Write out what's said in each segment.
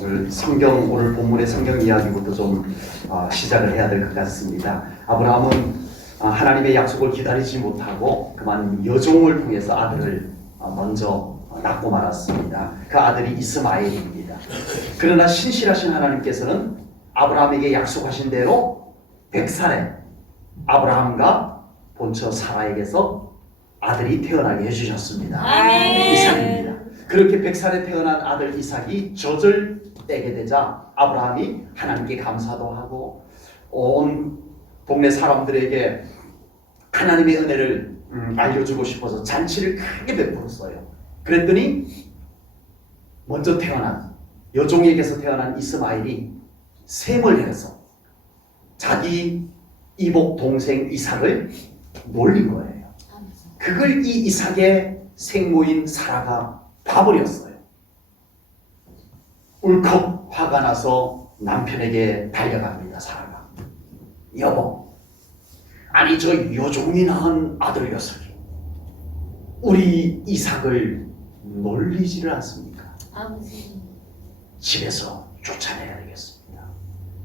오늘 본문의 성경 이야기부터 좀 시작을 해야 될 것 같습니다. 아브라함은 하나님의 약속을 기다리지 못하고 그만 여종을 통해서 아들을 먼저 낳고 말았습니다. 그 아들이 이스마엘입니다. 그러나 신실하신 하나님께서는 아브라함에게 약속하신 대로 100살에 아브라함과 본처 사라에게서 아들이 태어나게 해주셨습니다. 아멘. 이삭입니다. 그렇게 100살에 태어난 아들 이삭이 젖을 떼게 되자 아브라함이 하나님께 감사도 하고 온 동네 사람들에게 하나님의 은혜를 알려주고 싶어서 잔치를 크게 베풀었어요. 그랬더니 먼저 태어난 여종에게서 태어난 이스마엘이 셈을 해서 자기 이복 동생 이삭을 놀린 거예요. 그걸 이 이삭의 생모인 사라가 봐버렸어요. 울컥 화가 나서 남편에게 달려갑니다. 사라가, 여보, 아니 저 여종이 낳은 아들 녀석이 우리 이삭을 놀리지를 않습니까? 아버지. 집에서 쫓아내야 되겠습니다.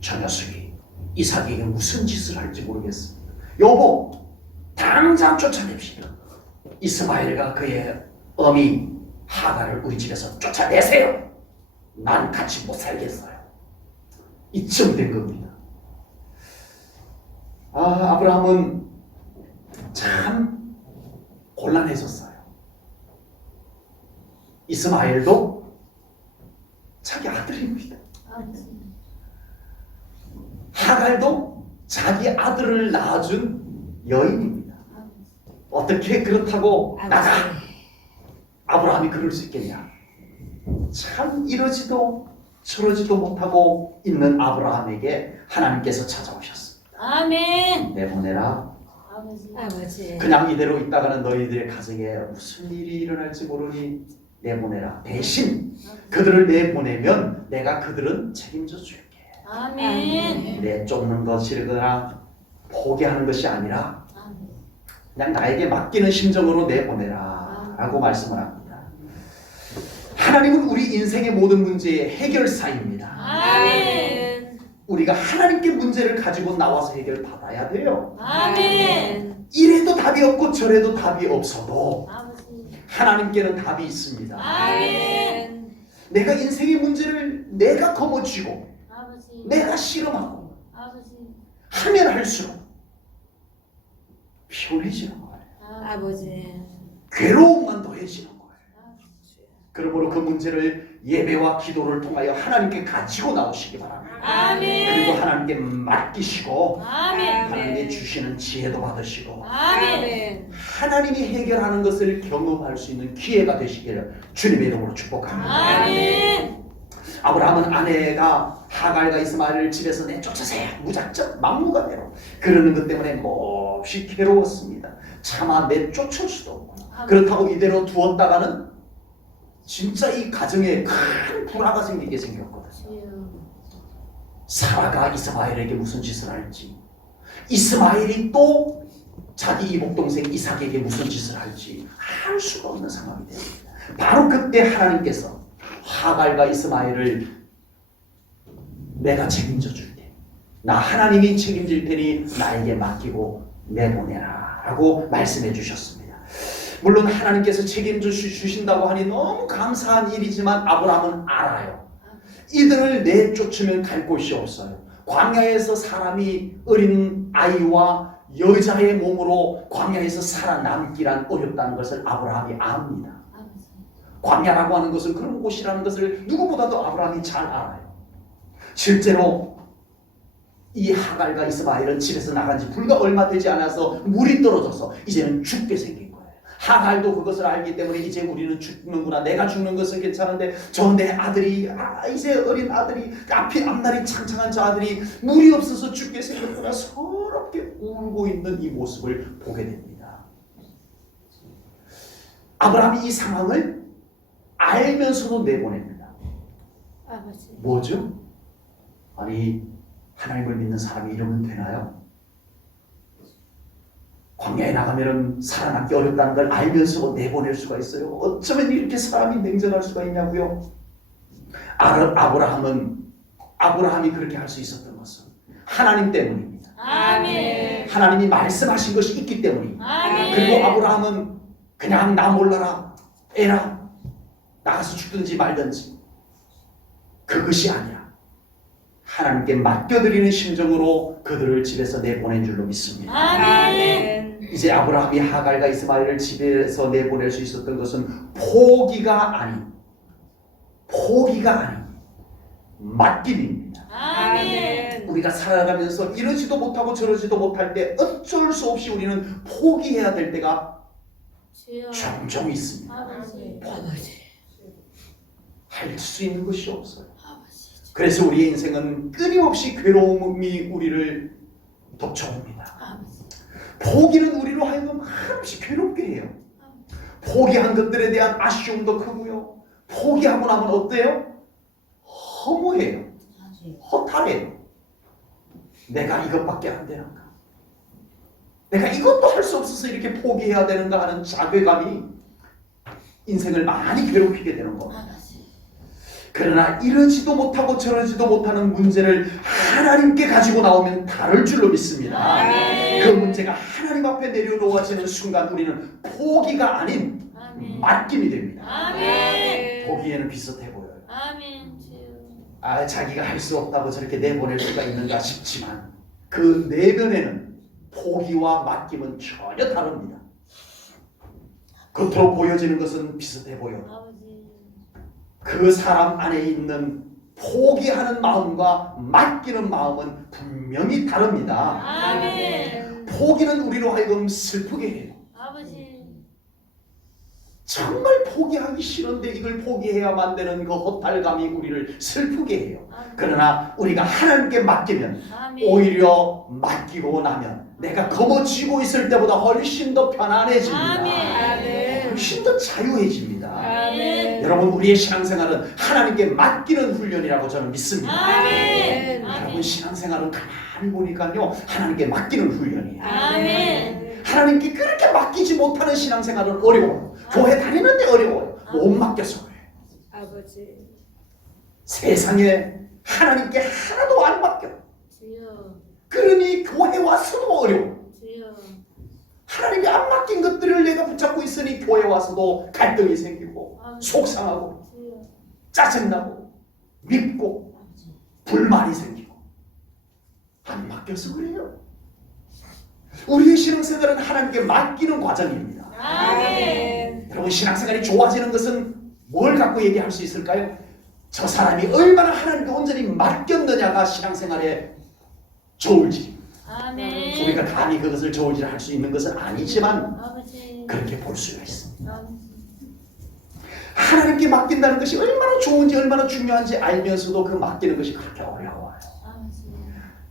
저 녀석이 이삭에게 무슨 짓을 할지 모르겠습니다. 여보, 당장 쫓아냅시다. 이스마엘과 그의 어미 하갈을 우리 집에서 쫓아내세요. 난 같이 못 살겠어요. 이쯤 된 겁니다. 아브라함은 참 곤란해졌어요. 이스마엘도 자기 아들입니다. 아버지. 하갈도 자기 아들을 낳아준 여인입니다. 어떻게 그렇다고 나가? 아브라함이 그럴 수 있겠냐? 참 이러지도 저러지도 못하고 있는 아브라함에게 하나님께서 찾아오셨습니다. 아멘. 내보내라. 아버지. 그냥 이대로 있다가는 너희들의 가정에 무슨 일이 일어날지 모르니 내보내라. 대신 그들을 내보내면 내가 그들은 책임져 줄게. 아멘. 내쫓는 것이거나 포기하는 것이 아니라 그냥 나에게 맡기는 심정으로 내보내라 라고 말씀을 합니다. 하나님은 우리 인생의 모든 문제의 해결사입니다. 아멘. 우리가 하나님께 문제를 가지고 나와서 해결받아야 돼요. 아멘. 이래도 답이 없고 저래도 답이 없어도 아버지. 하나님께는 답이 있습니다. 아멘. 내가 인생의 문제를 내가 거머쥐고 아버지. 내가 실험하고 아버지. 하면 할수록 피곤해지는 거예요. 아버지. 괴로움만 더해지는 거예요. 그러므로 그 문제를 예배와 기도를 통하여 하나님께 가지고 나오시기 바랍니다. 아멘. 그리고 하나님께 맡기시고 아멘. 하나님의 주시는 지혜도 받으시고 아멘. 하나님이 해결하는 것을 경험할 수 있는 기회가 되시기를 주님의 이름으로 축복합니다. 아멘. 아브라함은 아내가 하갈과 이스마엘을 집에서 내쫓으세요. 무작정 막무가내로 그러는 것 때문에 몹시 괴로웠습니다. 차마 내쫓을 수도 없고 그렇다고 이대로 두었다가는 진짜 이 가정에 큰 불화가 생기게 생겼거든요. 사라가 이스마엘에게 무슨 짓을 할지, 이스마엘이 또 자기 이복동생 이삭에게 무슨 짓을 할지 알 수가 없는 상황이 됩니다. 바로 그때 하나님께서 하갈과 이스마엘을 내가 책임져 줄게. 나 하나님이 책임질 테니 나에게 맡기고 내보내라 라고 말씀해 주셨습니다. 물론 하나님께서 책임져 주신다고 하니 너무 감사한 일이지만 아브라함은 알아요. 이들을 내쫓으면 갈 곳이 없어요. 광야에서 사람이 어린 아이와 여자의 몸으로 광야에서 살아남기란 어렵다는 것을 아브라함이 압니다. 광야라고 하는 것은 그런 곳이라는 것을 누구보다도 아브라함이 잘 알아요. 실제로 이 하갈과 이스마엘은 집에서 나간 지 불과 얼마 되지 않아서 물이 떨어져서 이제는 죽게 생긴 거예요. 하갈도 그것을 알기 때문에 이제 우리는 죽는구나. 내가 죽는 것은 괜찮은데 저 내 아들이 이제 어린 아들이 앞날이 창창한 저 아들이 물이 없어서 죽게 생겼구나. 서럽게 울고 있는 이 모습을 보게 됩니다. 아브라함이 이 상황을 알면서도 내보냅니다. 아버지. 뭐죠? 아니 하나님을 믿는 사람이 이러면 되나요? 광야에 나가면 살아남기 어렵다는 걸 알면서 내보낼 수가 있어요. 어쩌면 이렇게 사람이 냉정할 수가 있냐고요. 아브라함이 그렇게 할 수 있었던 것은 하나님 때문입니다. 아멘. 하나님이 말씀하신 것이 있기 때문입니다. 아멘. 그리고 아브라함은 그냥 나 몰라라, 애라, 나가서 죽든지 말든지 그것이 아니라 하나님께 맡겨드리는 심정으로 그들을 집에서 내보낸 줄로 믿습니다. 아멘. 이제 아브라함이 하갈과 이스마엘을 집에서 내보낼 수 있었던 것은 포기가 아닌 맡김입니다. 아멘. 우리가 살아가면서 이러지도 못하고 저러지도 못할 때 어쩔 수 없이 우리는 포기해야 될 때가 주여. 종종 있습니다. 아버지. 할 수 있는 것이 없어요. 아버지. 그래서 우리의 인생은 끊임없이 괴로움이 우리를 덮쳐옵니다. 아버지. 포기는 우리로 하여금 한없이 괴롭게 해요. 포기한 것들에 대한 아쉬움도 크고요. 포기하고 나면 어때요? 허무해요. 허탈해요. 내가 이것밖에 안 되는가? 내가 이것도 할 수 없어서 이렇게 포기해야 되는가 하는 자괴감이 인생을 많이 괴롭히게 되는 겁니다. 그러나 이러지도 못하고 저러지도 못하는 문제를 하나님께 가지고 나오면 다를 줄로 믿습니다. 아멘. 그 문제가 하나님 앞에 내려놓아지는 순간 우리는 포기가 아닌 아멘. 맡김이 됩니다. 아멘. 보기에는 비슷해 보여요. 아멘. 주여. 자기가 할 수 없다고 저렇게 내보낼 수가 있는가 싶지만 그 내면에는 포기와 맡김은 전혀 다릅니다. 겉으로 보여지는 것은 비슷해 보여요. 아버지. 그 사람 안에 있는 포기하는 마음과 맡기는 마음은 분명히 다릅니다. 아멘. 포기는 우리로 하여금 슬프게 해요. 아버지. 정말 포기하기 싫은데 이걸 포기해야만 되는 그 허탈감이 우리를 슬프게 해요. 그러나 우리가 하나님께 맡기면 아멘. 오히려 맡기고 나면 내가 거머쥐고 있을 때보다 훨씬 더 편안해집니다. 아멘. 훨씬 더 자유해집니다. 아멘. 여러분 우리의 신앙생활은 하나님께 맡기는 훈련이라고 저는 믿습니다. 아멘. 여러분 신앙생활은 가만히 보니까요 하나님께 맡기는 훈련이에요. 아멘. 하나님께 그렇게 맡기지 못하는 신앙생활은 어려워요. 교회 다니는데 어려워요. 못 맡겨서 그래요. 아버지. 세상에 하나님께 하나도 안 맡겨. 주여. 그러니 교회 와서도 어려워. 주여. 하나님이 안 맡긴 것들을 내가 붙잡고 있으니 교회 와서도 갈등이 생기고 속상하고 주여. 짜증나고 밉고 불만이 생기고 안 맡겨서 그래요. 우리의 신앙생활은 하나님께 맡기는 과정입니다. 아멘. 여러분 신앙생활이 좋아지는 것은 뭘 갖고 얘기할 수 있을까요? 저 사람이 얼마나 하나님께 온전히 맡겼느냐가 신앙생활의 저울질. 아멘. 우리가 감히 그것을 저울질할 수 있는 것은 아니지만 아버지. 그렇게 볼 수가 있습니다. 아버지. 하나님께 맡긴다는 것이 얼마나 좋은지 얼마나 중요한지 알면서도 그 맡기는 것이 그렇게 어려워요. 아버지.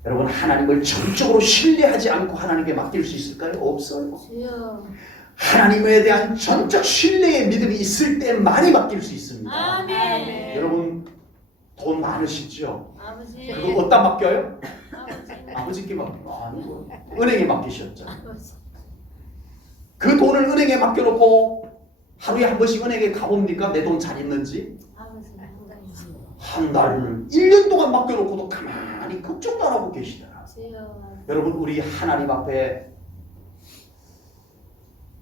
여러분 하나님을 전적으로 신뢰하지 않고 하나님께 맡길 수 있을까요? 없어요. 주여. 하나님에 대한 전적 신뢰의 믿음이 있을 때만이 맡길 수 있습니다. 아멘. 여러분 돈 많으시죠? 아버지. 그거 어디다 맡겨요? 아버지. 아버지께 맡기고 아니고 은행에 맡기셨죠. 아버지. 그 돈을 은행에 맡겨놓고 하루에 한 번씩 은행에 가봅니까? 내 돈 잘 있는지? 아버지. 한 달, 1년 동안 맡겨놓고도 가만히 걱정도 안 하고 계시더라. 주여. 여러분 우리 하나님 앞에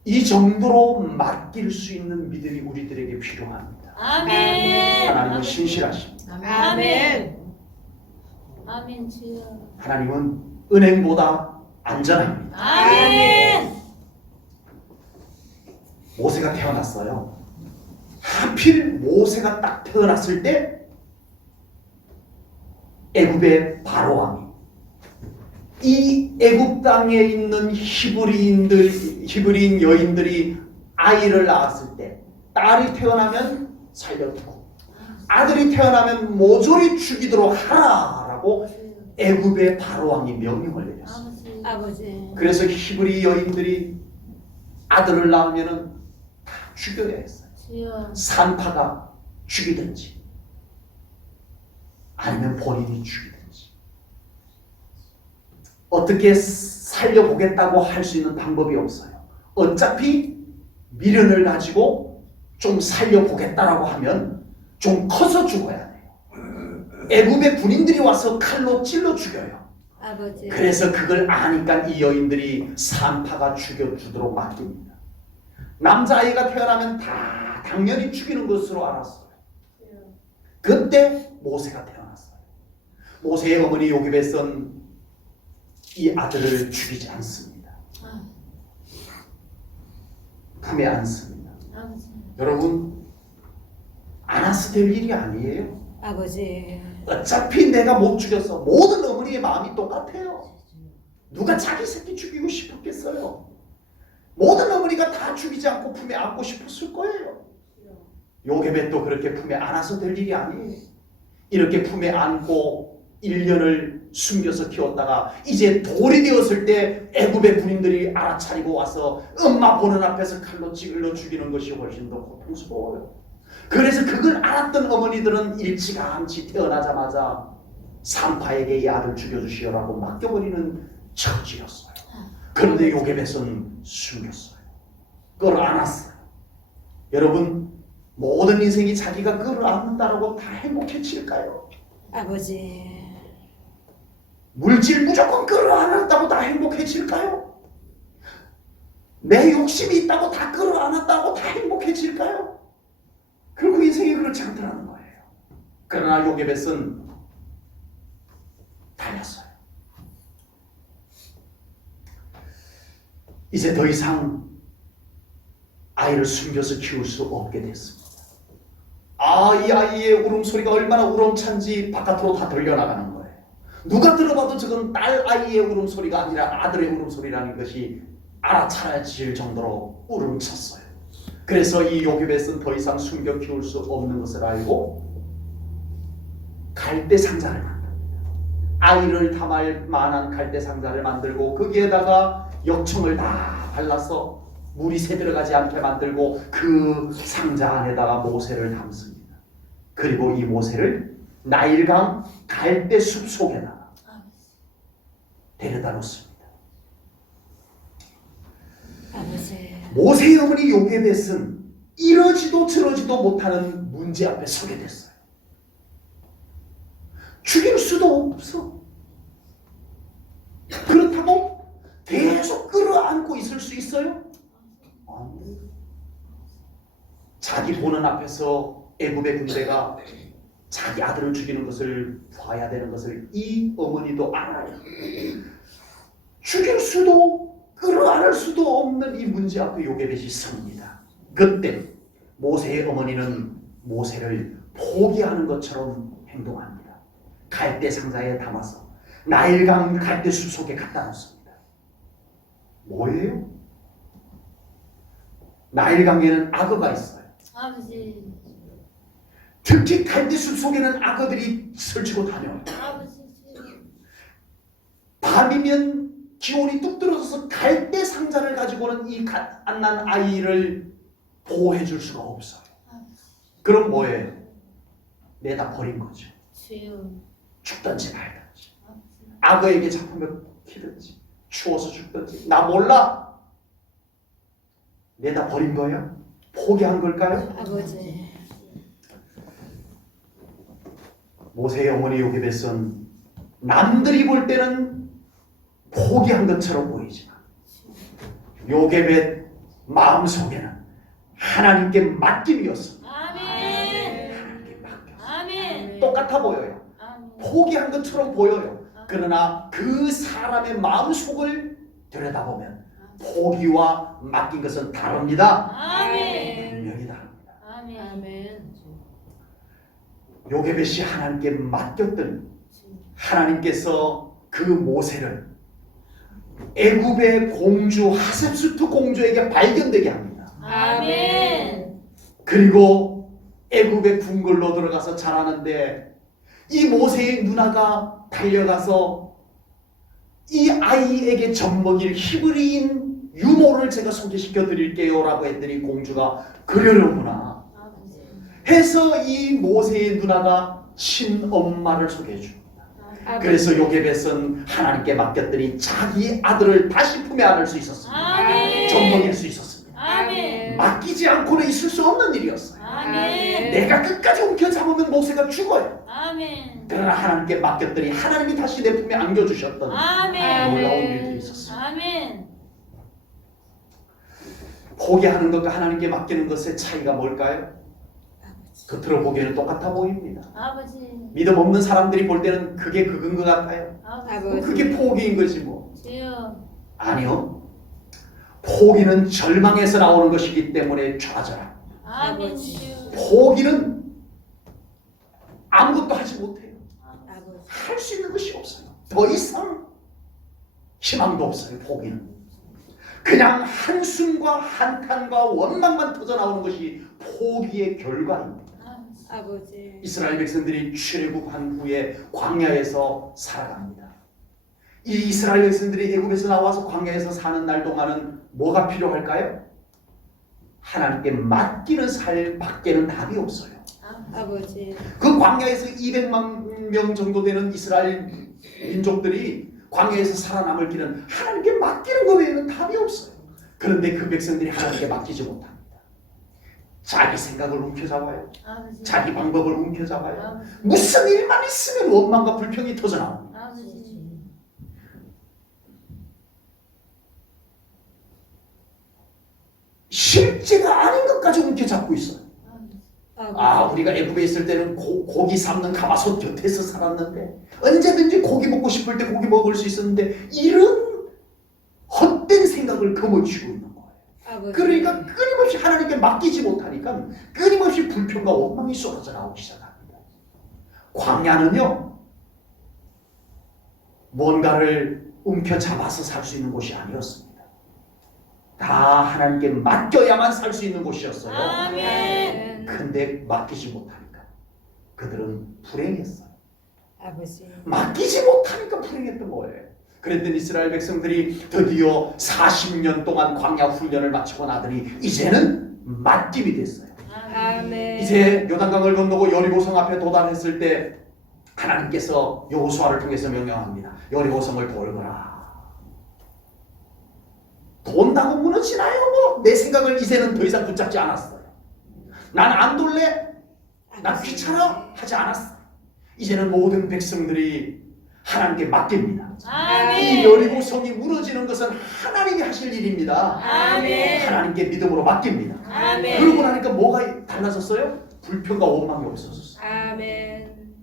이 정도로 맡길 수 있는 믿음이 우리들에게 필요합니다. 아멘. 하나님은 신실하십니다. 아멘. 아멘. 주여. 하나님은 은행보다 안전합니다. 아멘. 모세가 태어났어요. 하필 모세가 딱 태어났을 때 애굽의 바로 왕이 이 애굽 땅에 있는 히브리인 여인들이 아이를 낳았을 때 딸이 태어나면 살려두고 아들이 태어나면 모조리 죽이도록 하라라고 애굽의 바로 왕이 명령을 내렸어요. 아버지. 그래서 히브리 여인들이 아들을 낳으면은 다 죽여야 했어요. 주여. 산파가 죽이든지 아니면 본인이 죽이든지 어떻게 살려보겠다고 할 수 있는 방법이 없어요. 어차피 미련을 가지고 좀 살려보겠다라고 하면 좀 커서 죽어야 돼요. 애굽의 군인들이 와서 칼로 찔러 죽여요. 아버지. 그래서 그걸 아니까 이 여인들이 산파가 죽여주도록 맡깁니다. 남자아이가 태어나면 다 당연히 죽이는 것으로 알았어요. 그때 모세가 태어났어요. 모세의 어머니 요셉에선 이 아들을 죽이지 않습니다. 품에 안습니다. 아버지. 여러분, 안아서 될 일이 아니에요. 아버지. 어차피 내가 못 죽였어. 모든 어머니의 마음이 똑같아요. 누가 자기 새끼 죽이고 싶었겠어요? 모든 어머니가 다 죽이지 않고 품에 안고 싶었을 거예요. 요셉도 그렇게 품에 안아서 될 일이 아니에요. 이렇게 품에 안고 1년을 숨겨서 키웠다가 이제 돌이 되었을 때 애굽의 군인들이 알아차리고 와서 엄마 보는 앞에서 칼로 찔러 죽이는 것이 훨씬 더 고통스러워요. 그래서 그걸 알았던 어머니들은 일찌감치 태어나자마자 산파에게 이 아들 죽여주시오라고 맡겨버리는 처지였어요. 그런데 요셉에서는 숨겼어요. 끌어안았어요. 여러분, 모든 인생이 자기가 끌어안는다라고 다 행복해질까요? 아버지. 물질 무조건 끌어안았다고 다 행복해질까요? 내 욕심이 있다고 다 끌어안았다고 다 행복해질까요? 결국 인생이 그렇지 않다는 거예요. 그러나 요셉은 달렸어요. 이제 더 이상 아이를 숨겨서 키울 수 없게 됐습니다. 이 아이의 울음소리가 얼마나 우렁찬지 바깥으로 다 들려나가는 거예요. 누가 들어봐도 저건 딸 아이의 울음소리가 아니라 아들의 울음소리라는 것이 알아차려질 정도로 울음쳤어요. 그래서 이 요셉은 더 이상 숨겨 키울 수 없는 것을 알고 갈대 상자를 만듭니다. 아이를 담을 만한 갈대 상자를 만들고 거기에다가 역청을 다 발라서 물이 새들어가지 않게 만들고 그 상자 안에다가 모세를 담습니다. 그리고 이 모세를 나일강 갈대 숲 속에다가 데려다 놓습니다. 아버지. 모세의 어머니 요셉은 이러지도 저러지도 못하는 문제 앞에 서게 됐어요. 죽일 수도 없어. 그렇다고 계속 끌어안고 있을 수 있어요? 아니에요. 자기 보는 앞에서 애굽의 군대가 자기 아들을 죽이는 것을 봐야 되는 것을 이 어머니도 알아요. 죽일 수도 끌어안을 수도 없는 이 문제 앞에 요셉이 섭니다. 그때 모세의 어머니는 모세를 포기하는 것처럼 행동합니다. 갈대 상자에 담아서 나일강 갈대 숲 속에 갖다 놓습니다. 뭐예요? 나일강에는 악어가 있어요. 아버지. 특히 갈대 숲 속에는 악어들이 설치고 다녀요. 아버지. 밤이면 기온이 뚝 떨어져서 갈대 상자를 가지고는 이 갓 안 난 아이를 보호해 줄 수가 없어요. 그럼 뭐예요? 내다 버린 거죠. 주여. 죽든지 말든지. 악어에게 잡히면 키든지 추워서 죽든지. 나 몰라. 내다 버린 거예요? 포기한 걸까요? 아버지. 모세의 어머니 요셉은 남들이 볼 때는 포기한 것처럼 보이지만 요셉의 마음속에는 하나님께 맡김이었습니다. 아멘. 하나님께 맡겼어요. 아멘. 똑같아 보여요. 아멘. 포기한 것처럼 보여요. 그러나 그 사람의 마음속을 들여다보면 포기와 맡긴 것은 다릅니다. 아멘. 분명히 다릅니다. 아멘. 아멘. 요셉이 하나님께 맡겼더니 하나님께서 그 모세를 애굽의 공주 하셉수트 공주에게 발견되게 합니다. 아멘. 그리고 애굽의 궁궐로 들어가서 자라는데 이 모세의 누나가 달려가서 이 아이에게 젖먹일 히브리인 유모를 제가 소개시켜 드릴게요 라고 했더니 공주가 그러려구나 해서 이 모세의 누나가 친엄마를 소개해 줍니다. 그래서 요셉은 하나님께 맡겼더니 자기 아들을 다시 품에 안을 수 있었습니다. 아멘. 젖먹일 수 있었습니다. 아멘. 맡기지 않고는 있을 수 없는 일이었어요. 아멘. 내가 끝까지 움켜잡으면 모세가 죽어요. 아멘. 그러나 하나님께 맡겼더니 하나님이 다시 내 품에 안겨주셨던 아멘. 놀라운 일들이 있었어요. 아멘. 포기하는 것과 하나님께 맡기는 것의 차이가 뭘까요? 겉으로 보기에는 똑같아 보입니다. 아버지. 믿음 없는 사람들이 볼 때는 그게 그건 것 같아요. 아버지. 그게 포기인 거지 뭐. 주여. 아니요. 포기는 절망에서 나오는 것이기 때문에 좌절함. 아멘. 주여. 포기는 아무것도 하지 못해요. 아버지. 할 수 있는 것이 없어요. 더 이상 희망도 없어요. 포기는. 그냥 한숨과 한탄과 원망만 터져나오는 것이 포기의 결과입니다. 아버지. 이스라엘 백성들이 출애굽한 후에 광야에서 살아갑니다. 이 이스라엘 백성들이 애굽에서 나와서 광야에서 사는 날 동안은 뭐가 필요할까요? 하나님께 맡기는 삶밖에는 답이 없어요. 아버지. 그 광야에서 200만 명 정도 되는 이스라엘 민족들이 광야에서 살아남을 길은 하나님께 맡기는 것 외에는 답이 없어요. 그런데 그 백성들이 하나님께 맡기지 못합니다. 자기 생각을 움켜잡아요. 아버지. 자기 방법을 움켜잡아요. 아버지. 무슨 일만 있으면 원망과 불평이 터져나옵니다. 아버지. 실제가 아닌 것까지 움켜잡고 있어요. 아, 아버지. 우리가 애굽에 있을 때는 고기 삶는 가마솥 곁에서 살았는데 언제든지 고기 먹고 싶을 때 고기 먹을 수 있었는데 이런 헛된 생각을 거머쥐고 있는 거예요. 아버지. 그러니까 끊임없이 하나님께 맡기지 못하니까 끊임없이 불평과 원망이 쏟아져 나오기 시작합니다. 광야는요, 뭔가를 움켜잡아서 살 수 있는 곳이 아니었습니다. 다 하나님께 맡겨야만 살 수 있는 곳이었어요. 아멘. 근데 맡기지 못하니까 그들은 불행했어요. 아버지. 맡기지 못하니까 불행했던 거예요. 그랬더니 이스라엘 백성들이 드디어 40년 동안 광야 훈련을 마치고 나더니 이제는 맡김이 됐어요. 아멘. 이제 요단강을 건너고 여리고성 앞에 도달했을 때 하나님께서 여호수아를 통해서 명령합니다. 여리고성을 돌거라. 돈다고 무너지나요? 뭐 내 생각을 이제는 더 이상 붙잡지 않았어요. 난 안 돌래. 난 귀찮아 하지 않았어. 이제는 모든 백성들이 하나님께 맡깁니다. 이 아멘. 여리고성이 무너지는 것은 하나님이 하실 일입니다. 아멘. 하나님께 믿음으로 맡깁니다. 아멘. 그러고 나니까 뭐가 달라졌어요? 불평과 원망이 없어졌어요. 아멘.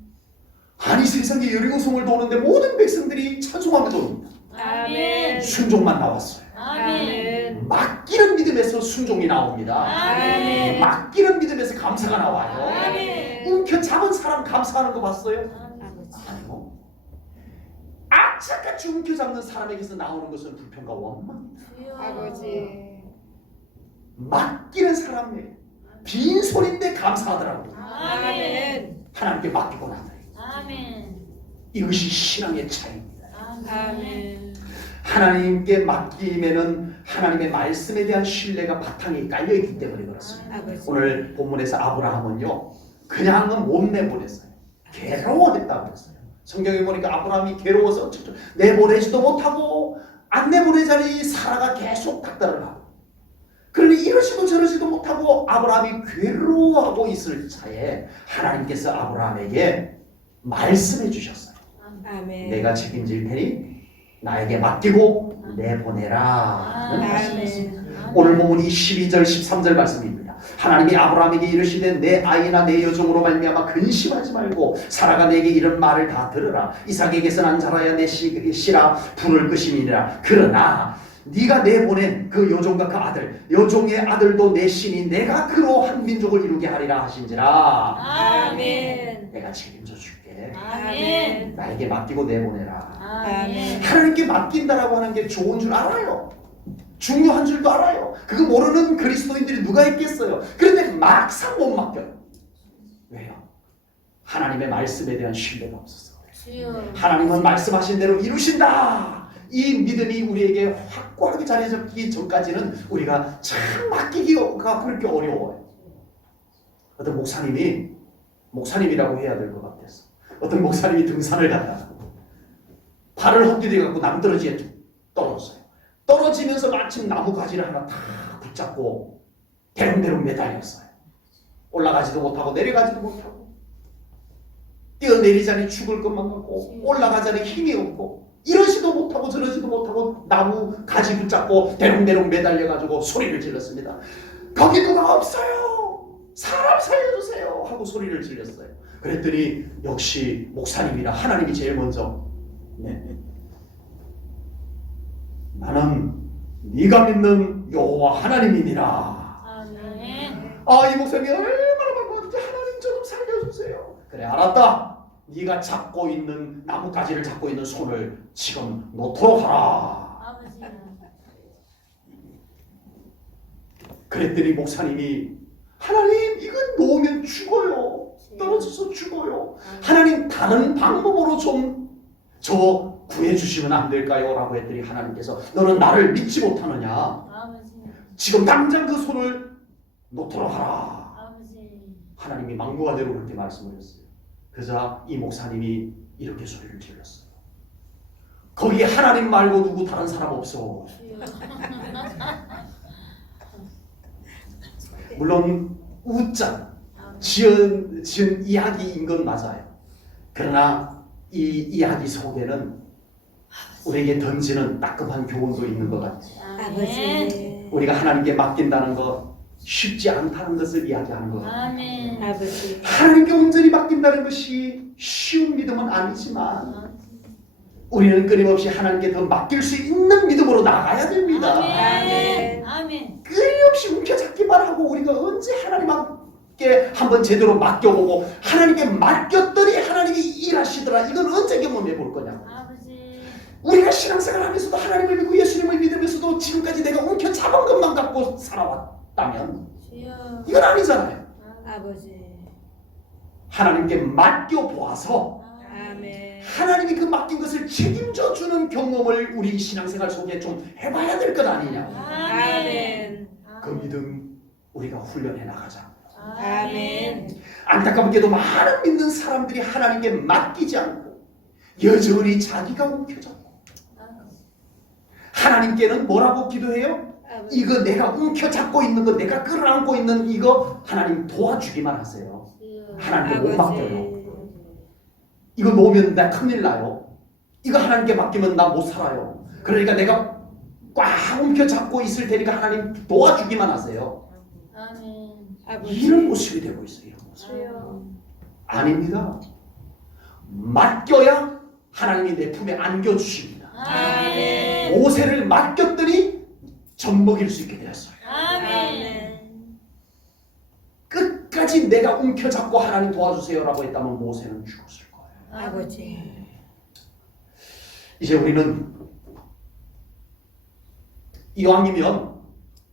아니 세상에 여리고성을 도는데 모든 백성들이 찬송하며 돕니다. 아멘. 순종만 나왔어요. 아멘. 맡기는 믿음에서 순종이 나옵니다. 아멘. 맡기는 믿음에서 감사가 나와요. 아멘. 움켜잡은 사람 감사하는 거 봤어요? 아버지. 아니요. 악착같이 움켜잡는 사람에게서 나오는 것은 불평과 원망입니다. 아버지. 맡기는 사람에게 빈손인데 감사하더라고요. 아멘. 하나님께 맡기고 나더니 아멘. 이것이 신앙의 차이입니다. 아멘. 하나님께 맡기면은 하나님의 말씀에 대한 신뢰가 바탕에 깔려있기 때문에 그렇습니다. 아버지. 오늘 본문에서 아브라함은요 그냥은 못 내보냈어요. 괴로워했다고 했어요. 성경에 보니까 아브라함이 괴로워서 내보내지도 못하고 안 내보내자니 사라가 계속 닥달을 하고 그러니 이러지도 저러지도 못하고 아브라함이 괴로워하고 있을 차에 하나님께서 아브라함에게 말씀해 주셨어요. 아멘. 내가 책임질 테니 나에게 맡기고 내보내라 는 말씀이었습니다. 오늘 본문이 12절 13절 말씀입니다. 하나님이 아브라함에게 이르시되 내 아이나 내 여종으로 말미암아 근심하지 말고 사라가 내게 이런 말을 다 들으라. 이삭에게서 난 자라야 내 씨라 부를 것임이니라. 그러나 네가 내보낸 그 여종과 그 아들 여종의 아들도 내 신이 내가 그로 한 민족을 이루게 하리라 하신지라. 아멘. 내가 책임져 줄게. 아멘. 나에게 맡기고 내보내라. 아멘. 하나님께 맡긴다라고 하는 게 좋은 줄 알아요. 중요한 줄도 알아요. 그거 모르는 그리스도인들이 누가 있겠어요. 그런데 막상 못 맡겨요. 왜요? 하나님의 말씀에 대한 신뢰가 없어서 그래요. 주여. 하나님은 말씀하신 대로 이루신다. 이 믿음이 우리에게 확고하게 자리 잡기 전까지는 우리가 참 맡기기가 그렇게 어려워요. 어떤 목사님이라고 해야 될 것 같아서 어떤 목사님이 등산을 가다가 발을 헛디뎌 갖고 남떨어지게 떨어졌어요. 떨어지면서 마침 나무 가지를 하나 다 붙잡고 대롱대롱 매달렸어요. 올라가지도 못하고 내려가지도 못하고 뛰어내리자니 죽을 것만 같고 올라가자니 힘이 없고 이러지도 못하고 저러지도 못하고 나무 가지 붙잡고 대롱대롱 매달려가지고 소리를 질렀습니다. 거기 누가 없어요. 사람 살려주세요 하고 소리를 질렀어요. 그랬더니 역시 목사님이라 하나님이 제일 먼저 나는 네가 믿는 여호와 하나님이니라. 아멘. 아, 이 목사님이 얼마나 반가운지 하나님 저 좀 살려주세요. 그래 알았다. 네가 잡고 있는 나뭇가지를 잡고 있는 손을 지금 놓도록 하라. 아버지. 그랬더니 목사님이 하나님 이건 놓으면 죽어요. 떨어져서 죽어요. 하나님 다른 방법으로 좀 저 구해주시면 안 될까요? 라고 했더니 하나님께서 너는 나를 믿지 못하느냐? 아버지. 지금 당장 그 손을 놓도록 하라. 아버지. 하나님이 막무가내로 그렇게 말씀을 했어요. 그러자 이 목사님이 이렇게 소리를 질렀어요. 거기 하나님 말고 누구 다른 사람 없어. 물론 웃자 지은 이야기인 건 맞아요. 그러나 이 이야기 속에는 우리에게 던지는 따끔한 교훈도 있는 것 같아요. 아버지. 우리가 하나님께 맡긴다는 것 쉽지 않다는 것을 이야기하는 것 같아요. 아멘. 아버지. 하나님께 온전히 맡긴다는 것이 쉬운 믿음은 아니지만 우리는 끊임없이 하나님께 더 맡길 수 있는 믿음으로 나가야 됩니다. 아멘. 아멘. 끊임없이 움켜잡기만 하고 우리가 언제 하나님께 한번 제대로 맡겨보고 하나님께 맡겼더니 하나님이 일하시더라. 이건 언제 경험해 볼 거냐고. 아버지. 우리가 신앙생활 하면서도 하나님을 믿고 예수님을 믿으면서도 지금까지 내가 움켜잡은 것만 갖고 살아왔다면 주여. 이건 아니잖아요. 아버지. 하나님께 맡겨보아서 아멘. 하나님이 그 맡긴 것을 책임져 주는 경험을 우리 신앙생활 속에 좀 해봐야 될 것 아니냐. 아멘. 그 믿음 우리가 훈련해 나가자. 아멘. 안타깝게도 많은 믿는 사람들이 하나님께 맡기지 않고 여전히 자기가 움켜잡고 하나님께는 뭐라고 기도해요? 이거 내가 움켜잡고 있는 거 내가 끌어안고 있는 이거 하나님 도와주기만 하세요. 하나님께 못 맡겨요. 이거 놓으면 나 큰일 나요. 이거 하나님께 맡기면 나 못 살아요. 그러니까 내가 꽉 움켜잡고 있을 테니까 하나님 도와주기만 하세요. 아멘. 이런 모습이 되고 있어요. 이런 모습. 주여. 아닙니다. 맡겨야 하나님이 내 품에 안겨주십니다. 아멘. 모세를 맡겼더니 젖먹일 수 있게 되었어요. 아멘. 끝까지 내가 움켜잡고 하나님 도와주세요라고 했다면 모세는 죽었을 거예요. 아버지. 이제 우리는 이왕이면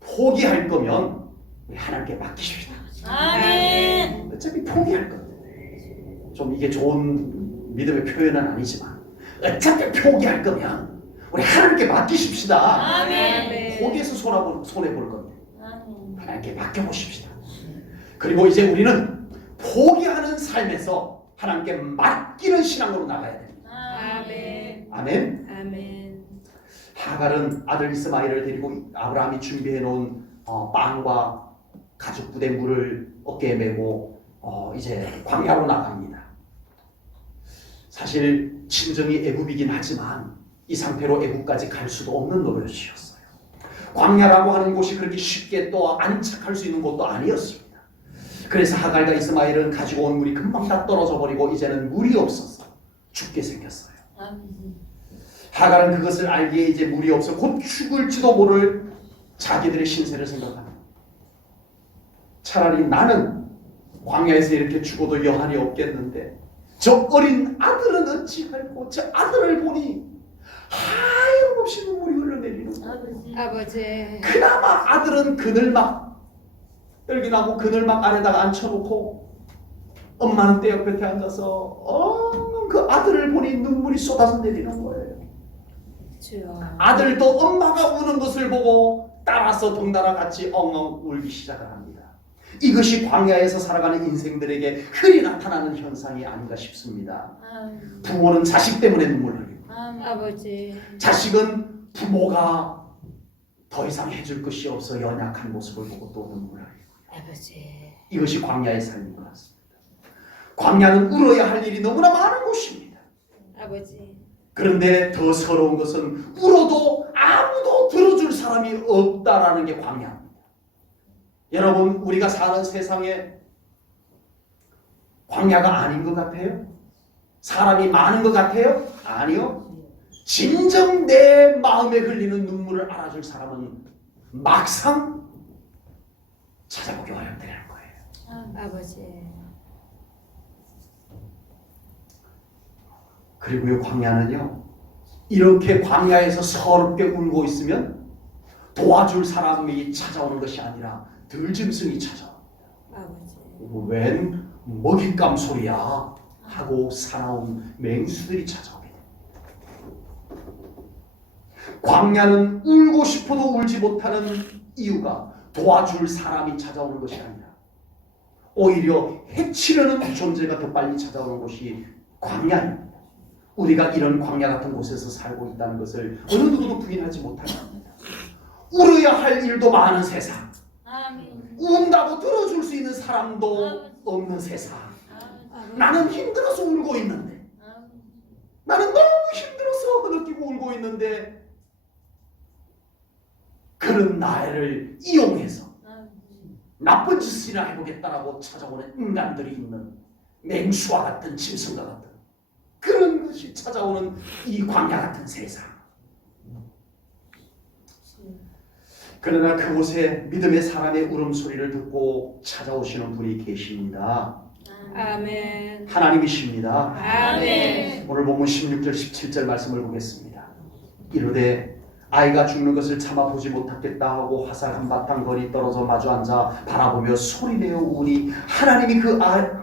포기할 거면 우리 하나님께 맡기십시다. 아멘. 어차피 포기할 건데 좀 이게 좋은 믿음의 표현은 아니지만 어차피 포기할 거면 우리 하나님께 맡기십시다. 아멘. 포기해서 손해볼 건데 아멘. 하나님께 맡겨보십시다. 그리고 이제 우리는 포기하는 삶에서 하나님께 맡기는 신앙으로 나가야 됩니다. 아멘. 아멘. 아멘. 하갈은 아들 이스마엘을 데리고 아브라함이 준비해 놓은 빵과 가죽 부대 물을 어깨에 메고 이제 광야로 나갑니다. 사실 친정이 애굽이긴 하지만 이 상태로 애굽까지 갈 수도 없는 노릇이었어요. 광야라고 하는 곳이 그렇게 쉽게 또 안착할 수 있는 곳도 아니었습니다. 그래서 하갈과 이스마엘은 가지고 온 물이 금방 다 떨어져 버리고 이제는 물이 없어서 죽게 생겼어요. 하갈은 그것을 알기에 이제 물이 없어 곧 죽을지도 모를 자기들의 신세를 생각합니다. 차라리 나는 광야에서 이렇게 죽어도 여한이 없겠는데 저 어린 아들은 어찌할꼬. 저 아들을 보니 하염없이 눈물이 흘러내리는 거예요. 아버지. 그나마 아들은 그늘막 떨기나무 그늘막 안에다가 앉혀놓고 엄마는 떼 옆에 앉아서 그 아들을 보니 눈물이 쏟아져 내리는 거예요. 주여. 아들도 엄마가 우는 것을 보고 따라서 덩달아 같이 엉엉 울기 시작을 합니다. 이것이 광야에서 살아가는 인생들에게 흔히 나타나는 현상이 아닌가 싶습니다. 부모는 자식 때문에 눈물을 흘리고 아버지. 자식은 부모가 더 이상 해줄 것이 없어 연약한 모습을 보고 또 눈물을 흘리고 아버지. 이것이 광야의 삶인 것 같습니다. 광야는 울어야 할 일이 너무나 많은 곳입니다. 아버지. 그런데 더 서러운 것은 울어도 아무도 들어줄 사람이 없다라는 게 광야입니다. 여러분, 우리가 사는 세상에 광야가 아닌 것 같아요? 사람이 많은 것 같아요? 아니요. 진정 내 마음에 흘리는 눈물을 알아줄 사람은 막상 찾아보기 어렵다는 거예요. 아버지. 그리고요, 광야는요, 이렇게 광야에서 서럽게 울고 있으면 도와줄 사람이 찾아오는 것이 아니라 들짐승이 찾아옵니다. 아버지. 웬 먹잇감 소리야 하고 사나운 맹수들이 찾아오게 됩니다. 광야는 울고 싶어도 울지 못하는 이유가 도와줄 사람이 찾아오는 것이 아니라 오히려 해치려는 존재가 더 빨리 찾아오는 곳이 광야입니다. 우리가 이런 광야 같은 곳에서 살고 있다는 것을 어느 누구도 부인하지 못합니다. 울어야 할 일도 많은 세상, 운다고 들어줄 수 있는 사람도 없는 세상. 나는 힘들어서 울고 있는데, 나는 너무 힘들어서 흐느끼고 울고 있는데, 그런 나를 이용해서 나쁜 짓이나 해보겠다라고 찾아오는 인간들이 있는 맹수와 같은 짐승과 같은 그런 것이 찾아오는 이 광야 같은 세상. 그러나 그곳에 믿음의 사람의 울음소리를 듣고 찾아오시는 분이 계십니다. 아멘. 하나님이십니다. 아멘. 오늘 본문 16절 17절 말씀을 보겠습니다. 이르되 아이가 죽는 것을 참아 보지 못하겠다 하고 화살 한바탕 거리 떨어져 마주 앉아 바라보며 소리내어 우니 하나님이 그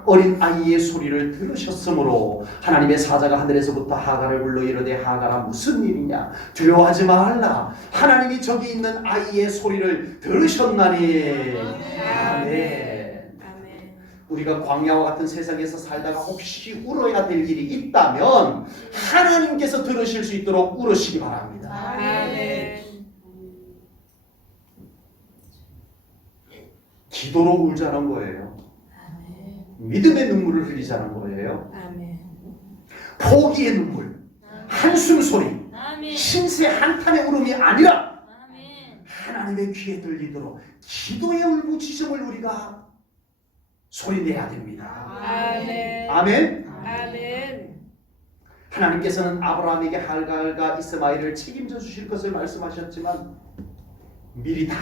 어린 아이의 소리를 들으셨으므로 하나님의 사자가 하늘에서부터 하갈을 불러 이르되 하갈아 무슨 일이냐 두려워하지 말라 하나님이 저기 있는 아이의 소리를 들으셨나니. 아멘. 우리가 광야와 같은 세상에서 살다가 혹시 울어야 될 일이 있다면 하나님께서 들으실 수 있도록 울으시기 바랍니다. 아멘. 기도로 울자는 거예요. 믿음의 눈물을 흘리자는 거예요. 아멘. 포기의 눈물, 한숨 소리, 신세 한탄의 울음이 아니라 하나님의 귀에 들리도록 기도의 울부짖음을 우리가 소리내야 됩니다. 아멘. 아멘. 아멘. 하나님께서는 아브라함에게 하갈과 이스마엘을 책임져 주실 것을 말씀하셨지만 미리 다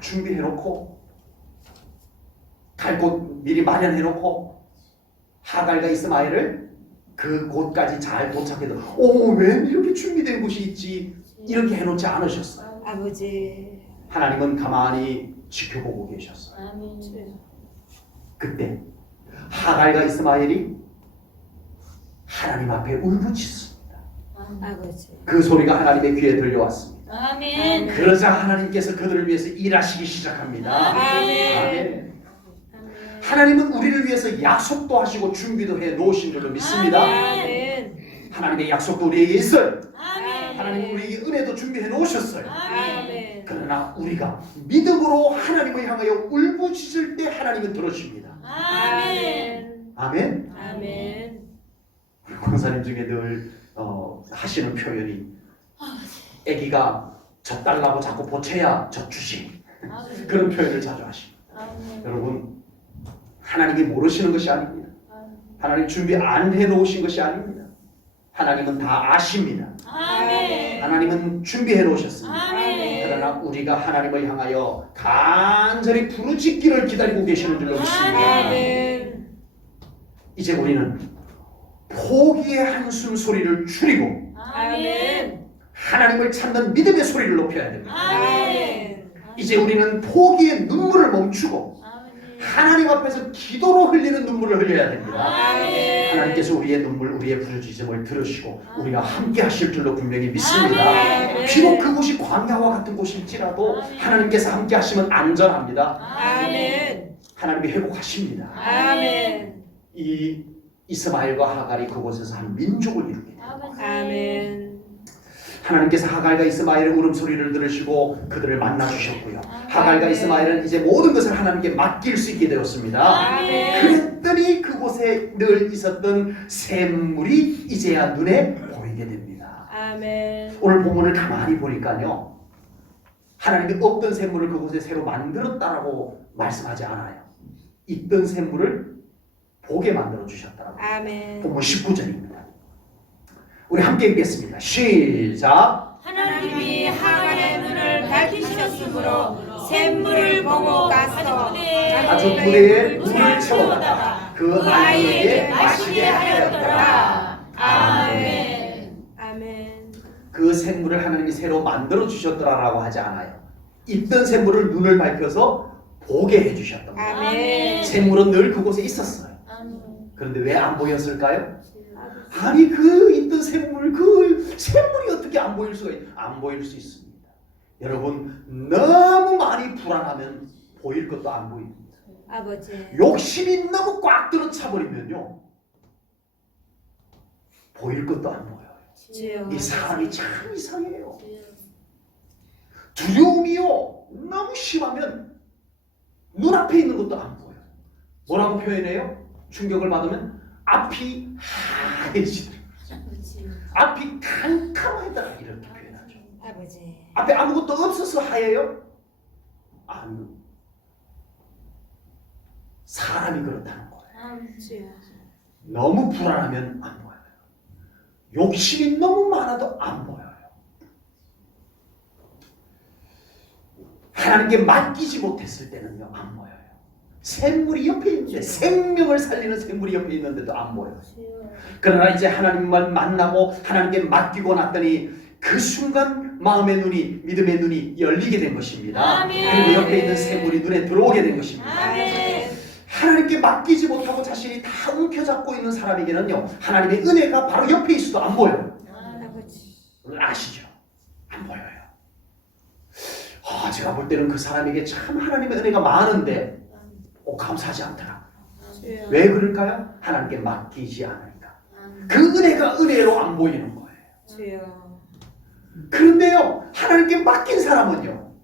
준비해놓고 갈 곳 미리 마련해놓고 하갈과 이스마엘을 그 곳까지 잘 도착해도 웬 이렇게 준비된 곳이 있지 이렇게 해놓지 않으셨어요. 아버지. 하나님은 가만히 지켜보고 계셨어요. 아멘. 그때 하갈과 이스마엘이 하나님 앞에 울부짖습니다. 아버지. 그 소리가 하나님의 귀에 들려왔습니다. 아멘. 그러자 하나님께서 그들을 위해서 일하시기 시작합니다. 아멘. 아멘. 하나님은 우리를 위해서 약속도 하시고 준비도 해 놓으신 줄로 믿습니다. 아멘. 하나님의 약속도 우리에게 있어요. 아멘. 하나님은 우리에게 은혜도 준비해 놓으셨어요. 아멘. 그러나 우리가 믿음으로 하나님을 향하여 울부짖을 때 하나님은 들어주십니다. 아멘. 아멘. 아멘. 권사님 중에 늘 하시는 표현이 아기가 젖달라고 자꾸 보채야 젖주시 그런 표현을 자주 하십니다. 아멘. 여러분 하나님이 모르시는 것이 아닙니다. 하나님 준비 안 해놓으신 것이 아닙니다. 하나님은 다 아십니다. 아멘. 하나님은 준비해 놓으셨습니다. 아멘. 그러나 우리가 하나님을 향하여 간절히 부르짖기를 기다리고 계시는 줄로 믿습니다. 아멘. 이제 우리는 포기의 한숨 소리를 줄이고 아멘. 하나님을 찾는 믿음의 소리를 높여야 됩니다. 아멘. 이제 우리는 포기의 눈물을 멈추고 아멘. 하나님 앞에서 기도로 흘리는 눈물을 흘려야 됩니다. 아멘. 하나님께서 우리의 눈물, 우리의 부르짖음을 들으시고 우리가 함께 하실 줄로 분명히 믿습니다. 아멘. 비록 그곳이 광야와 같은 곳일지라도 하나님께서 함께 하시면 안전합니다. 아멘. 하나님이 회복하십니다. 아멘. 이 이스마엘과 하갈이 그곳에서 한 민족을 이루게 됩니다. 아멘. 하나님께서 하갈과 이스마엘의 울음소리를 들으시고 그들을 만나주셨고요. 하갈과 이스마엘은 이제 모든 것을 하나님께 맡길 수 있게 되었습니다. 아멘. 그랬더니 그곳에 늘 있었던 샘물이 이제야 눈에 보이게 됩니다. 아멘. 오늘 본문을 가만히 보니까요, 하나님이 없던 샘물을 그곳에 새로 만들었다라고 말씀하지 않아요. 있던 샘물을 보게 만들어 주셨다라고. 아멘. 본문 19절입니다. 우리 함께 읽겠습니다. 시작. 하나님이 하갈의 눈을 밝히셨으므로 샘물을 보고 가서 가족들의 물을 채워다가 그 아이에게 마시게 하였더라. 아멘. 아멘. 그 샘물을 하나님이 새로 만들어 주셨더라라고 하지 않아요. 있던 샘물을 눈을 밝혀서 보게 해주셨던 거예요. 아멘. 샘물은 늘 그곳에 있었어요. 아멘. 그런데 왜 안 보였을까요? 아니 그 있던 샘물, 그 샘물이 어떻게 안 보일 수가 안 보일 수 있습니다. 여러분, 너무 많이 불안하면 보일 것도 안 보입니다. 아버지. 욕심이 너무 꽉 들어차 버리면요, 보일 것도 안 보여요. 주여. 이 사람이 참 이상해요. 두려움이요 너무 심하면 눈앞에 있는 것도 안 보여요. 뭐라고 표현해요? 충격을 받으면 앞이 하얘지더라, 앞이 캄캄하더라, 이렇게 표현하죠. 아버지. 앞에 아무것도 없어서 하얘요? 아니요, 사람이 그렇다는 거예요. 주여. 너무 불안하면 안 보여요. 욕심이 너무 많아도 안 보여요. 하나님께 맡기지 못했을 때는요, 안 보여요. 샘물이 옆에 있는데, 생명을 살리는 샘물이 옆에 있는데도 안 보여요. 그러나 이제 하나님만 만나고 하나님께 맡기고 났더니 그 순간 마음의 눈이, 믿음의 눈이 열리게 된 것입니다. 아멘. 그리고 옆에 있는 샘물이 눈에 들어오게 된 것입니다. 아멘. 하나님께 맡기지 못하고 자신이 다 움켜잡고 있는 사람에게는요, 하나님의 은혜가 바로 옆에 있어도 안 보여요. 아버지. 여러분 아시죠? 안 보여요. 제가 볼 때는 그 사람에게 참 하나님의 은혜가 많은데 감사하지 않더라. 주여. 왜 그럴까요? 하나님께 맡기지 않으니까. 그 은혜가 은혜로 안 보이는 거예요. 주여. 그런데요, 하나님께 맡긴 사람은요,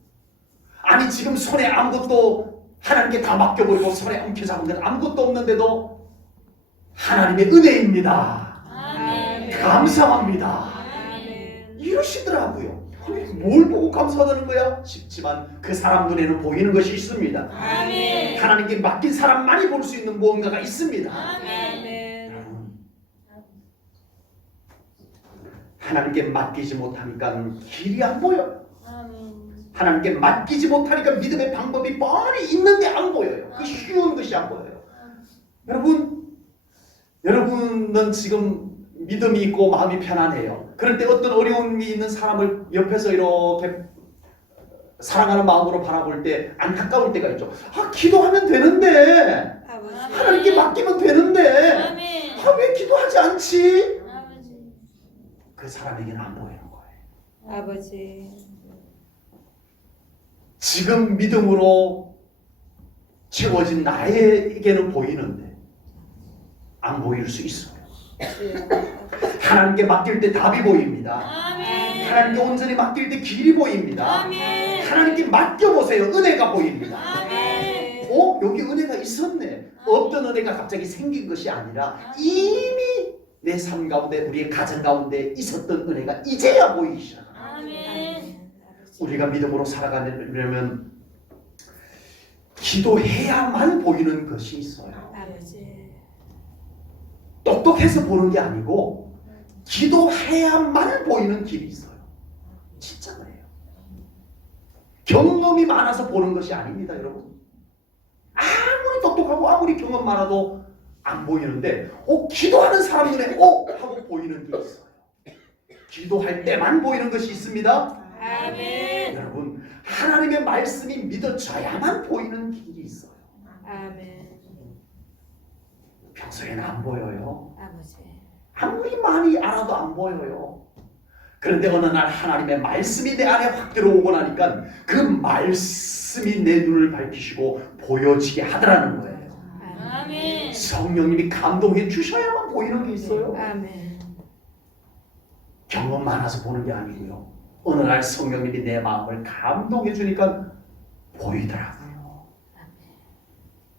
아니 지금 손에 아무것도, 하나님께 다 맡겨버리고 손에 엉켜잡은 건 아무것도 없는데도 하나님의 은혜입니다, 아멘. 감사합니다, 아멘. 이러시더라고요. 아니, 뭘 보고 감사하다는 거야? 싶지만 그 사람 눈에는 보이는 것이 있습니다. 아멘. 하나님께 맡긴 사람만이 볼 수 있는 무언가가 있습니다. 아멘. 여러분, 하나님께 맡기지 못하니까 길이 안 보여요. 하나님께 맡기지 못하니까 믿음의 방법이 뻔히 있는데 안 보여요. 그 쉬운 것이 안 보여요. 여러분은 지금 믿음이 있고 마음이 편안해요. 그럴 때 어떤 어려움이 있는 사람을 옆에서 이렇게 사랑하는 마음으로 바라볼 때 안타까울 때가 있죠. 기도하면 되는데, 아버지. 하나님께 맡기면 되는데, 아멘. 왜 기도하지 않지? 아버지. 그 사람에게는 안 보이는 거예요. 아버지. 지금 믿음으로 채워진 나에게는 보이는데 안 보일 수 있어요. 주여. 하나님께 맡길 때 답이 보입니다. 아멘. 하나님께 온전히 맡길 때 길이 보입니다. 아멘. 하나님께 맡겨보세요. 은혜가 보입니다. 아멘. 여기 은혜가 있었네. 없던 은혜가 갑자기 생긴 것이 아니라 이미 내 삶 가운데, 우리의 가정 가운데 있었던 은혜가 이제야 보이기 시작합니다. 아멘. 우리가 믿음으로 살아가려면 기도해야만 보이는 것이 있어요. 아버지. 똑똑해서 보는 게 아니고 기도해야만 보이는 길이 있어요. 진짜 그래요. 경험이 많아서 보는 것이 아닙니다, 여러분. 아무리 똑똑하고 아무리 경험 많아도 안 보이는데 기도하는 사람 눈에 하고 보이는 게 있어요. 기도할 때만 보이는 것이 있습니다. 아멘. 여러분, 하나님의 말씀이 믿어져야만 보이는 길이 있어요. 아멘. 평소에는 안 보여요. 아버지. 아무리 많이 알아도 안 보여요. 그런데 어느 날 하나님의 말씀이 내 안에 확 들어오고 나니까 그 말씀이 내 눈을 밝히시고 보여지게 하더라는 거예요. 아멘. 성령님이 감동해 주셔야만 보이는 게 있어요. 아멘. 경험 많아서 보는 게 아니고요. 어느 날 성령님이 내 마음을 감동해 주니까 보이더라고요.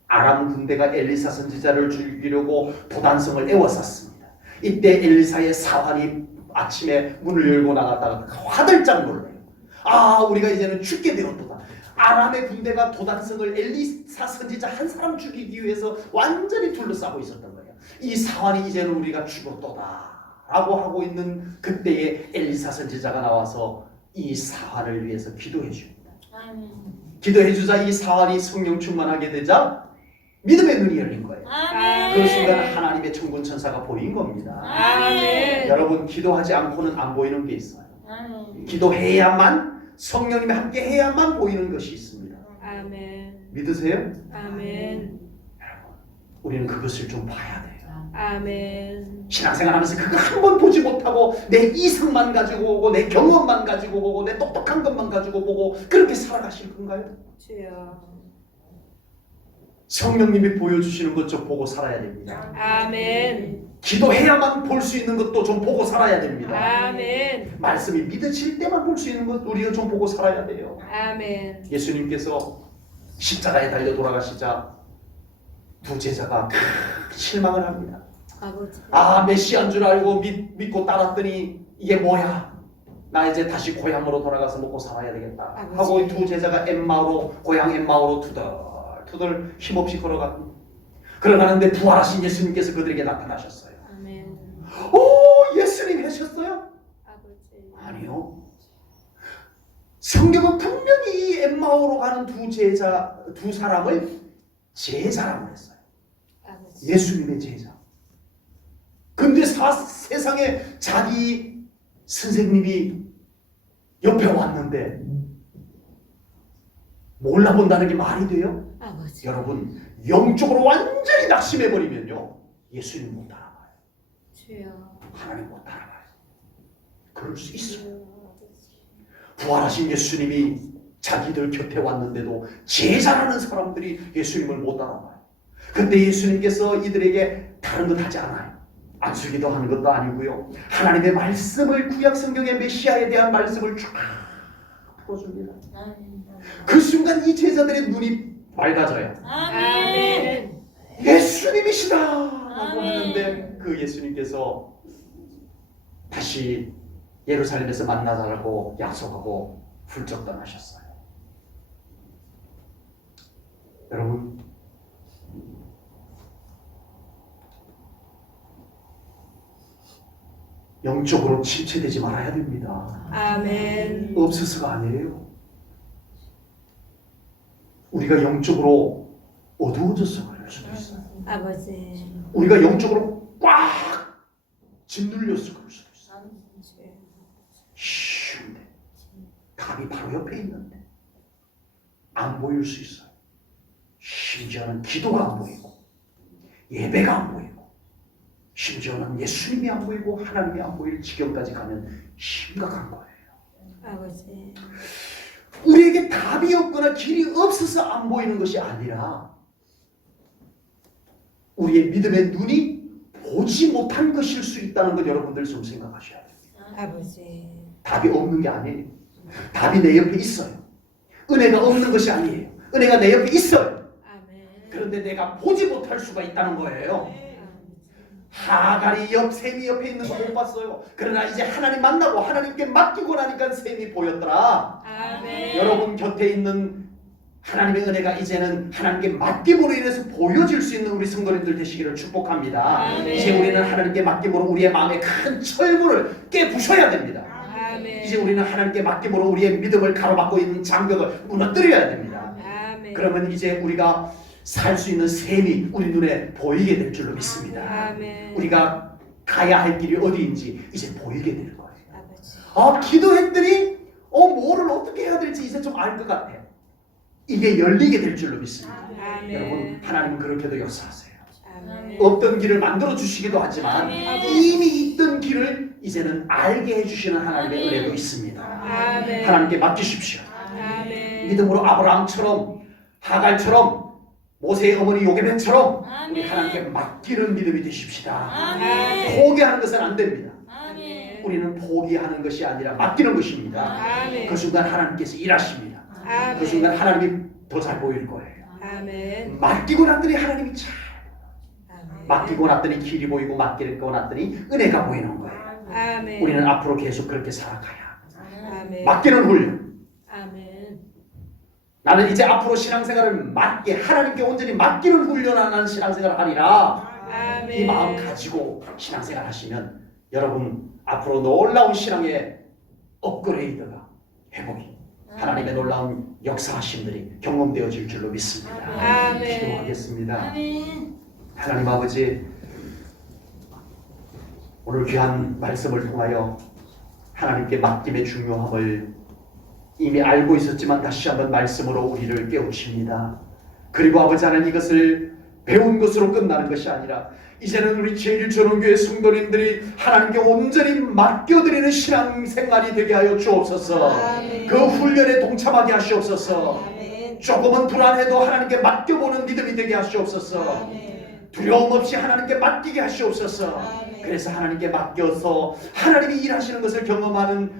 아람 군대가 엘리사 선지자를 죽이려고 도단성을 에워쌌습니다. 이때 엘리사의 사환이 아침에 문을 열고 나갔다가 화들짝 놀라요. 아, 우리가 이제는 죽게 되었도다. 아람의 군대가 도단성을 엘리사 선지자 한 사람 죽이기 위해서 완전히 둘러싸고 있었던 거예요. 이 사환이 이제는 우리가 죽었도다 라고 하고 있는 그때에 엘리사 선지자가 나와서 이 사환을 위해서 기도해 줍니다. 아멘. 기도해 주자 이 사환이 성령 충만하게 되자 믿음의 눈이 열린 거예요. 아멘. 그 순간 하나님의 천군 천사가 보인 겁니다. 아멘. 여러분, 기도하지 않고는 안 보이는 게 있어요. 아멘. 기도해야만, 성령님이 함께 해야만 보이는 것이 있습니다. 아멘. 믿으세요? 아멘. 우리는 그것을 좀 봐야 돼요. 아멘. 신앙생활하면서 그거 한 번 보지 못하고 내 이성만 가지고 오고 내 경험만 가지고 보고 내 똑똑한 것만 가지고 보고 그렇게 살아가실 건가요? 주여. 성령님이 보여주시는 것 좀 보고 살아야 됩니다. 아멘. 기도해야만 볼 수 있는 것도 좀 보고 살아야 됩니다. 아멘. 말씀이 믿어질 때만 볼 수 있는 것 우리가 좀 보고 살아야 돼요. 아멘. 예수님께서 십자가에 달려 돌아가시자 두 제자가 실망을 합니다. 아버지. 아, 메시아인 줄 알고 믿고 따랐더니 이게 뭐야? 나 이제 다시 고향으로 돌아가서 먹고 살아야 되겠다 하고 이 두 제자가 고향 엠마오로 투덜투덜 힘없이 걸어갑니다. 걸어가는데 부활하신 예수님께서 그들에게 나타나셨어요. 아멘. 오, 예수님 하셨어요? 아버지. 아니요. 성경은 분명히 이 엠마오로 가는 두 사람을 제자라고 했어요. 아버지. 예수님의 제자. 근데 세상에 자기 선생님이 옆에 왔는데 몰라본다는 게 말이 돼요? 아버지. 여러분, 영적으로 완전히 낙심해버리면요, 예수님 못 따라가요. 주여. 하나님 못 따라가요. 그럴 수 있어요. 주여. 아버지. 부활하신 예수님이 자기들 곁에 왔는데도 제자라는 사람들이 예수님을 못 따라가요. 그때 예수님께서 이들에게 다른 것 하지 않아요. 안수기도 하는 것도 아니고요. 하나님의 말씀을, 구약 성경의 메시아에 대한 말씀을 쫙 풀어줍니다. 그 순간 이 제자들의 눈이 맑아져요. 아멘. 예수님이시다 라고 아멘. 하는데 그 예수님께서 다시 예루살렘에서 만나달라고 약속하고 훌쩍 떠나셨어요. 여러분, 영적으로 침체되지 말아야 됩니다. 아멘. 없어서가 아니에요. 우리가 영적으로 어두워져서 그럴 수도 있어요. 아버지. 우리가 영적으로 꽉 짓눌려서 그럴 수도 있어요. 쉬운데 답이 바로 옆에 있는데 안 보일 수 있어요. 심지어는 기도가 안 보이고 예배가 안 보이고 심지어는 예수님이 안 보이고 하나님이 안 보일 지경까지 가면 심각한 거예요. 아버지. 우리에게 답이 없거나 길이 없어서 안 보이는 것이 아니라 우리의 믿음의 눈이 보지 못한 것일 수 있다는 것 여러분들 좀 생각하셔야 돼요. 아버지. 답이 없는 게 아니에요. 답이 내 옆에 있어요. 은혜가 없는 것이 아니에요. 은혜가 내 옆에 있어요. 아멘. 그런데 내가 보지 못할 수가 있다는 거예요. 하갈이 샘이 옆에 있는 거 못 봤어요. 그러나 이제 하나님 만나고 하나님께 맡기고 나니까 샘이 보였더라. 아멘. 여러분 곁에 있는 하나님의 은혜가 이제는 하나님께 맡김으로 인해서 보여질 수 있는 우리 성도님들 되시기를 축복합니다. 아멘. 이제 우리는 하나님께 맡김으로 우리의 마음에 큰 철분을 깨부셔야 됩니다. 아멘. 이제 우리는 하나님께 맡김으로 우리의 믿음을 가로막고 있는 장벽을 무너뜨려야 됩니다. 아멘. 그러면 이제 우리가 살 수 있는 셈이 우리 눈에 보이게 될 줄로 믿습니다. 아멘. 우리가 가야 할 길이 어디인지 이제 보이게 될 거예요. 아버지. 기도했더니 뭐를 어떻게 해야 될지 이제 좀 알 것 같아요. 이게 열리게 될 줄로 믿습니다. 아멘. 여러분, 하나님은 그렇게도 역사하세요. 아멘. 없던 길을 만들어 주시기도 하지만 아멘. 이미 있던 길을 이제는 알게 해주시는 하나님의 은혜도 있습니다. 아멘. 하나님께 맡기십시오. 아멘. 믿음으로 아브라함처럼 하갈처럼 모세의 어머니 요게벳처럼 우리 아멘. 하나님께 맡기는 믿음이 되십시다. 아멘. 포기하는 것은 안 됩니다. 아멘. 우리는 포기하는 것이 아니라 맡기는 것입니다. 아멘. 그 순간 하나님께서 일하십니다. 아멘. 그 순간 하나님이 더 잘 보일 거예요. 아멘. 맡기고 났더니 하나님이 잘 아멘. 맡기고 났더니 길이 보이고 맡기고 났더니 은혜가 보이는 거예요. 아멘. 우리는 앞으로 계속 그렇게 살아가야 아멘. 맡기는 훈련. 아멘. 나는 이제 앞으로 신앙생활을 맡게 하나님께 온전히 맡기는 훈련하는 신앙생활을 하리라. 아멘. 이 마음 가지고 신앙생활 하시면 여러분 앞으로 놀라운 신앙의 업그레이드가 회복이 하나님의 놀라운 역사하심들이 경험되어질 줄로 믿습니다. 아멘. 기도하겠습니다. 아멘. 하나님 아버지, 오늘 귀한 말씀을 통하여 하나님께 맡김의 중요함을 이미 알고 있었지만 다시 한번 말씀으로 우리를 깨우칩니다. 그리고 아버지 하나님, 이것을 배운 것으로 끝나는 것이 아니라 이제는 우리 제1전원교회 성도님들이 하나님께 온전히 맡겨드리는 신앙생활이 되게 하여 주옵소서. 아멘. 그 훈련에 동참하게 하시옵소서. 아멘. 조금은 불안해도 하나님께 맡겨보는 믿음이 되게 하시옵소서. 아멘. 두려움 없이 하나님께 맡기게 하시옵소서. 아멘. 그래서 하나님께 맡겨서 하나님이 일하시는 것을 경험하는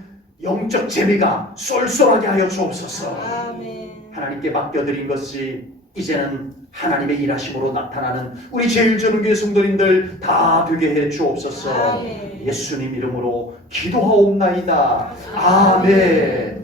영적 재미가 쏠쏠하게 하여 주옵소서. 아멘. 하나님께 맡겨드린 것이 이제는 하나님의 일하심으로 나타나는 우리 제1전원교회 성도님들 다 되게 해 주옵소서. 아멘. 예수님 이름으로 기도하옵나이다. 아멘.